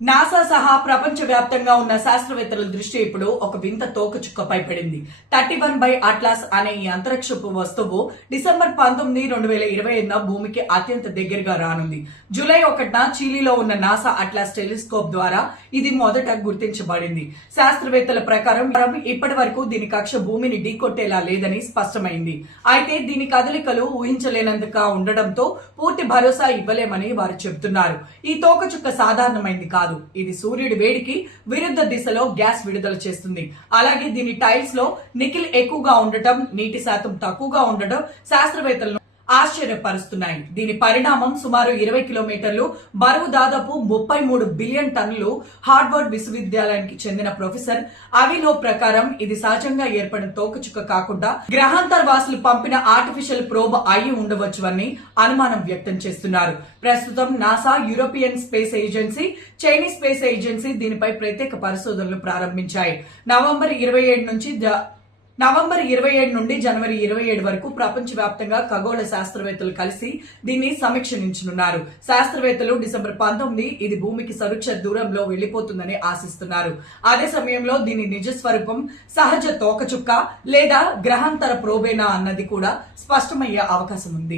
NASA సహా ప్రపంచవ్యాప్తంగా ఉన్న శాస్త్రవేత్తల దృష్టి ఇప్పుడు ఒక వింత తోకచుక్కపై పడింది. థర్టీ వన్ బై అట్లాస్ అనే ఈ అంతరిక్షపు వస్తువు డిసెంబర్ పంతొమ్మిది రెండు వేల ఇరవై ఐదున భూమికి అత్యంత దగ్గరగా రానుంది. జూలై ఒకటిన చిలీలో ఉన్న నాసా అట్లాస్ టెలిస్కోప్ ద్వారా ఇది మొదట గుర్తించబడింది. శాస్త్రవేత్తల ప్రకారం ఇప్పటి వరకు దీని కక్ష భూమిని ఢీకొట్టేలా లేదని స్పష్టమైంది. అయితే దీని కదలికలు ఊహించలేనందుగా ఉండడంతో పూర్తి భరోసా ఇవ్వలేమని వారు చెబుతున్నారు. ఈ తోకచుక్క సాధారణమైంది కాదు. ఇది సూర్యుడి వేడికి విరుద్ధ దిశలో గ్యాస్ విడుదల చేస్తుంది. అలాగే దీని టైల్స్లో నికిల్ ఎక్కువగా ఉండటం నీటి శాతం తక్కువగా ఉండటం శాస్త్రవేత్తలను ఆశ్చర్యపరుస్తున్నాయి. దీని పరిణామం సుమారు ఇరవై కిలోమీటర్లు బరువు దాదాపు ముప్పై మూడు బిలియన్ టన్నులు హార్వర్డ్ విశ్వవిద్యాలయానికి చెందిన ప్రొఫెసర్ అవిలో ప్రకారం ఇది సహజంగా ఏర్పడిన తోకచుక్క కాకుండా గ్రహాంతర్వాసులు పంపిన ఆర్టిఫిషియల్ ప్రోబ్ అయి ఉండవచ్చువని అనుమానం వ్యక్తం చేస్తున్నారు. ప్రస్తుతం NASA European space agency Chinese space agency దీనిపై ప్రత్యేక పరిశోధనలు ప్రారంభించాయి. నవంబర్ ఇరవై ఏడు నుంచి నవంబర్ ఇరవై ఏడు నుండి జనవరి ఇరవై ఏడు వరకు ప్రపంచవ్యాప్తంగా ఖగోళ శాస్త్రవేత్తలు కలిసి దీన్ని సమీక్షించనున్నారు శాస్త్రవేత్తలు డిసెంబర్ పంతొమ్మిది ఇది భూమికి సురక్ష దూరంలో వెళ్ళిపోతుందని ఆశిస్తున్నారు. అదే సమయంలో దీని నిజ స్వరూపం సహజ తోకచుక్క లేదా గ్రహాంతర ప్రోబేనా అన్నది కూడా స్పష్టమయ్యే అవకాశం ఉంది.